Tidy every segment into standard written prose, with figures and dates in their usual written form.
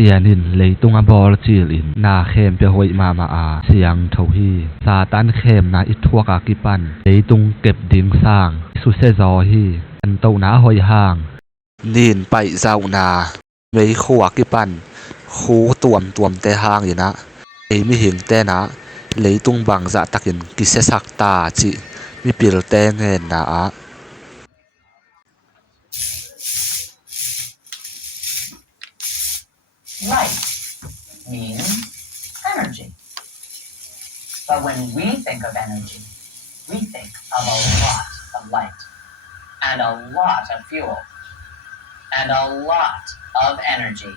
sianin leitung a bol chilin na khem pe hoi mama a siang tho hi satan khem na i thuaka ki pan leitung kep ding sang su se zo hi an to na hoi hang nin pai zau na mei khuwa ki pan khu tuam te hang ina ei mi hing te na leitung bang za takin ki se sak ta chi mi pil te nge na a Light means energy. But when we think of energy, we think of a lot of light, and a lot of fuel, and a lot of energy.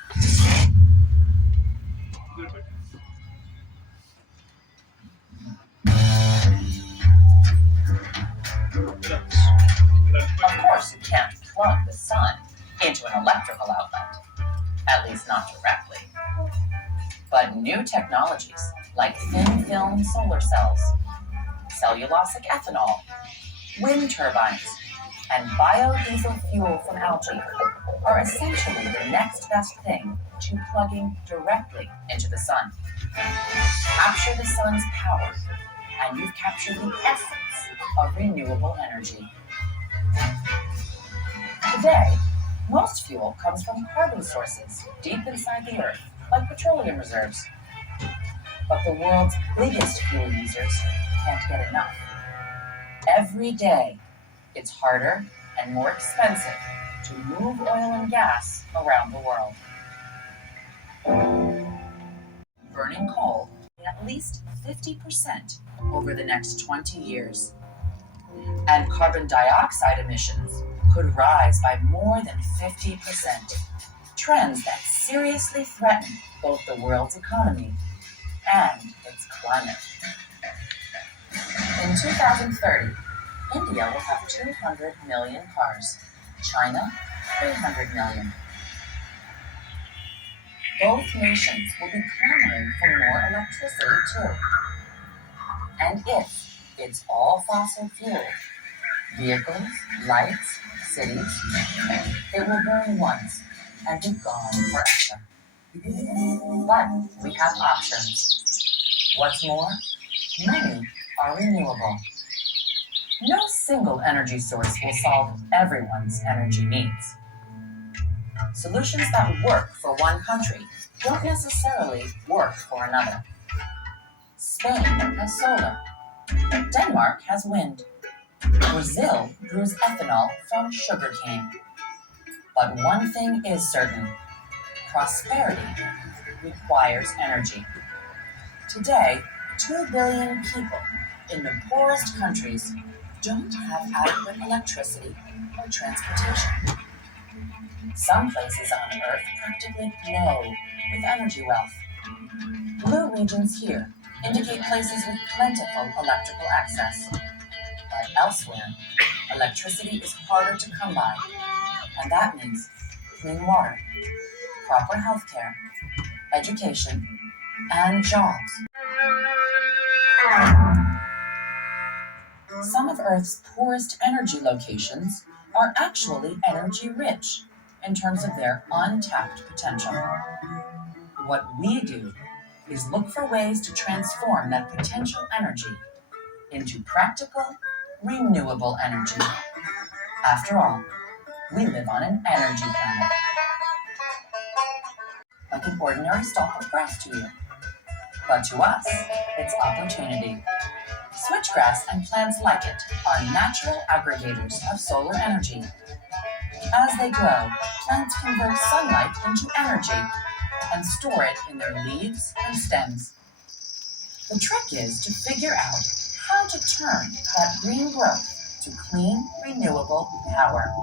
Of course, you can't plug the sun into an electrical outlet, at least not directly. But new technologies like thin film solar cells, cellulosic ethanol, wind turbines, and biodiesel fuel from algae are essentially the next best thing to plugging directly into the sun. Capture the sun's power, and you've captured the essence of renewable energy. Today, most fuel comes from carbon sources deep inside the earth, like petroleum reserves. But the world's biggest fuel users can't get enough. Every day, it's harder and more expensive to move oil and gas around the world. Burning coal at least 50% over the next 20 years. And carbon dioxide emissions could rise by more than 50%. Trends that seriously threaten both the world's economy and its climate. In 2030, India will have 200 million cars, China 300 million. Both nations will be clamoring for more electricity too. And if it's all fossil fuel, vehicles, lights, cities, it will burn once and be gone forever. But we have options. What's more, many are renewable. No single energy source will solve everyone's energy needs. Solutions that work for one country don't necessarily work for another. Spain has solar. Denmark has wind. Brazil brews ethanol from sugarcane. But one thing is certain: prosperity requires energy. Today, 2 billion people in the poorest countries don't have adequate electricity or transportation. Some places on Earth practically glow with energy wealth. Blue regions here indicate places with plentiful electrical access. But elsewhere, electricity is harder to come by, and that means clean water, proper healthcare, education, and jobs. Some of Earth's poorest energy locations are actually energy rich in terms of their untapped potential. What we do is look for ways to transform that potential energy into practical, renewable energy. After all, we live on an energy planet. Like an ordinary stalk of grass to you. But to us, it's opportunity. Switchgrass and plants like it are natural aggregators of solar energy. As they grow, plants convert sunlight into energy and store it in their leaves and stems. The trick is to figure out how to turn that green growth to clean, renewable power.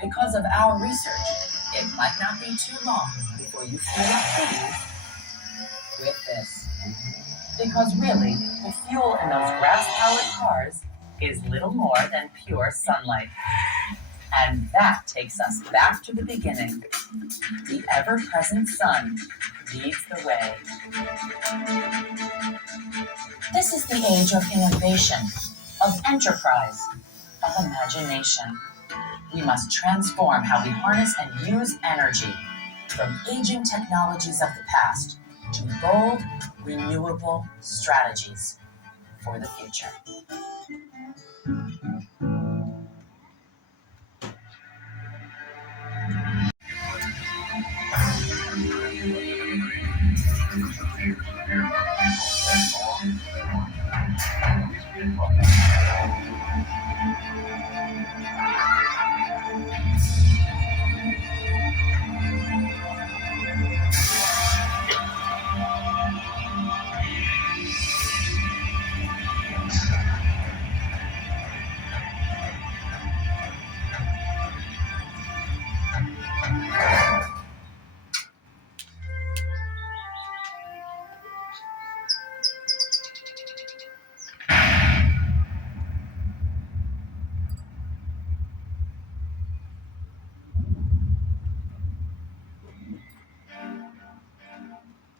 Because of our research, it might not be too long before you feel pleased with this. Because really, the fuel in those gas-powered cars is little more than pure sunlight. And that takes us back to the beginning. The ever-present sun leads the way. This is the age of innovation, of enterprise, of imagination. We must transform how we harness and use energy. from aging technologies of the past to bold, renewable strategies for the future.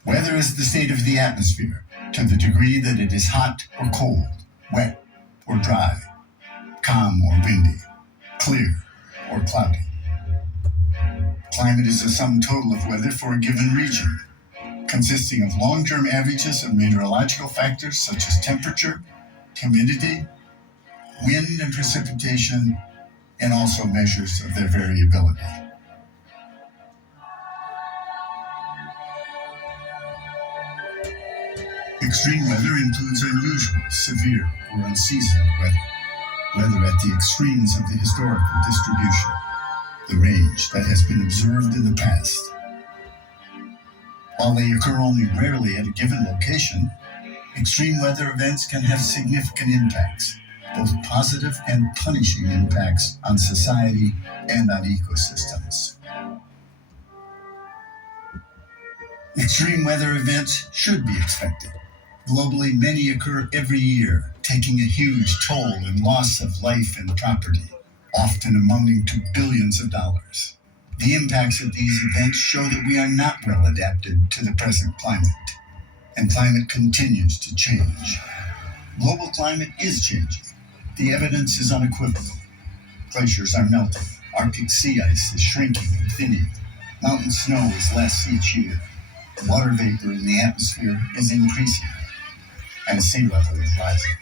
Weather is the state of the atmosphere to the degree that it is hot or cold, wet or dry, calm or windy, clear or cloudy. Climate is the sum total of weather for a given region, consisting of long-term averages of meteorological factors such as temperature, humidity, wind and precipitation, and also measures of their variability. Extreme weather includes unusual, severe, or unseasonal weather at the extremes of the historical distribution, the range that has been observed in the past. While they occur only rarely at a given location, extreme weather events can have significant impacts, both positive and punishing impacts on society and on ecosystems. Extreme weather events should be expected. Globally, many occur every year, taking a huge toll in loss of life and property, often amounting to billions of dollars. The impacts of these events show that we are not well adapted to the present climate, and climate continues to change. Global climate is changing. The evidence is unequivocal. Glaciers are melting. Arctic sea ice is shrinking and thinning. Mountain snow is less each year. Water vapor in the atmosphere is increasing, and sea level is rising.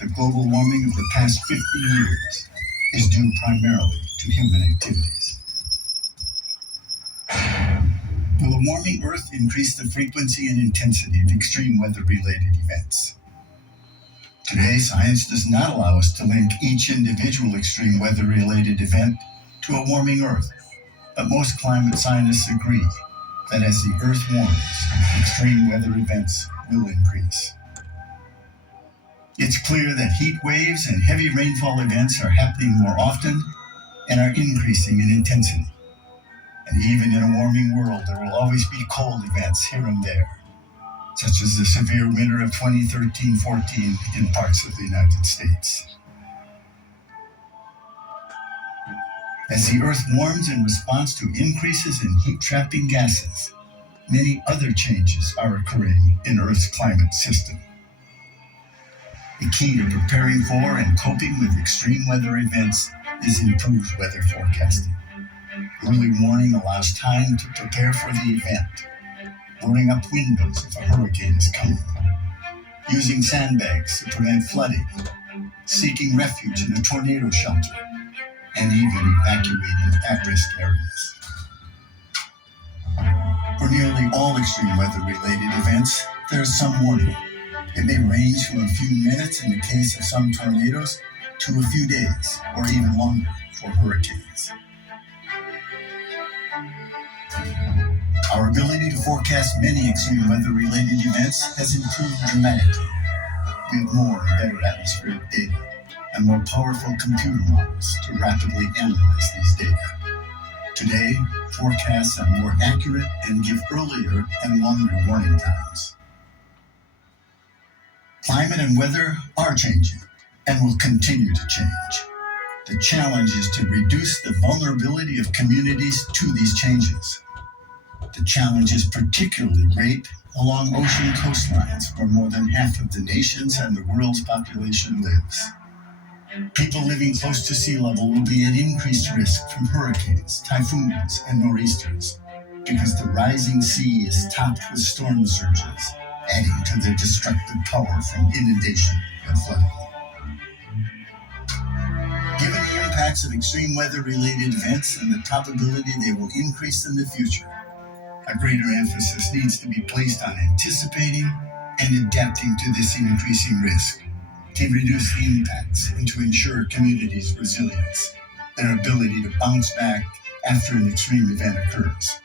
The global warming of the past 50 years is due primarily to human activities. Will a warming Earth increase the frequency and intensity of extreme weather-related events? Today, science does not allow us to link each individual extreme weather-related event to a warming Earth, but most climate scientists agree that as the Earth warms, extreme weather events will increase. It's clear that heat waves and heavy rainfall events are happening more often and are increasing in intensity. And even in a warming world, there will always be cold events here and there, such as the severe winter of 2013-14 in parts of the United States. As the Earth warms in response to increases in heat-trapping gases, many other changes are occurring in Earth's climate system. The key to preparing for and coping with extreme weather events is improved weather forecasting. Early warning allows time to prepare for the event, boarding up windows if a hurricane is coming, using sandbags to prevent flooding, seeking refuge in a tornado shelter, and even evacuating at-risk areas. For nearly all extreme weather-related events, there is some warning. It may range from a few minutes in the case of some tornadoes to a few days or even longer for hurricanes. Our ability to forecast many extreme weather-related events has improved dramatically. We have more and better atmospheric data and more powerful computer models to rapidly analyze these data. Today, forecasts are more accurate and give earlier and longer warning times. Climate and weather are changing and will continue to change. The challenge is to reduce the vulnerability of communities to these changes. The challenge is particularly great along ocean coastlines where more than half of the nation's and the world's population lives. People living close to sea level will be at increased risk from hurricanes, typhoons, and nor'easters, because the rising sea is topped with storm surges, adding to their destructive power from inundation and flooding. Given the impacts of extreme weather-related events and the probability they will increase in the future, a greater emphasis needs to be placed on anticipating and adapting to this increasing risk to reduce the impacts and to ensure communities' resilience, their ability to bounce back after an extreme event occurs.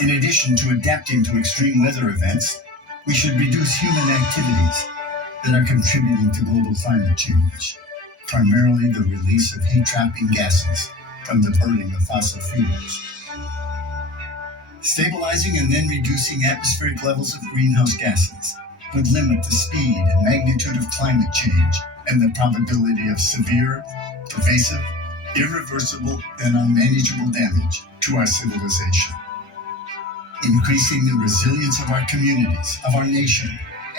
In addition to adapting to extreme weather events, we should reduce human activities that are contributing to global climate change, primarily the release of heat-trapping gases from the burning of fossil fuels. Stabilizing and then reducing atmospheric levels of greenhouse gases would limit the speed and magnitude of climate change and the probability of severe, pervasive, irreversible, and unmanageable damage to our civilization. Increasing the resilience of our communities, of our nation,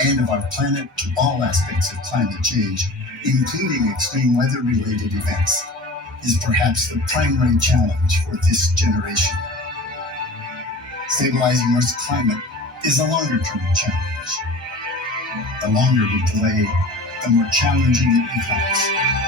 and of our planet to all aspects of climate change, including extreme weather-related events, is perhaps the primary challenge for this generation. Stabilizing Earth's climate is a longer-term challenge. The longer we delay, the more challenging it becomes.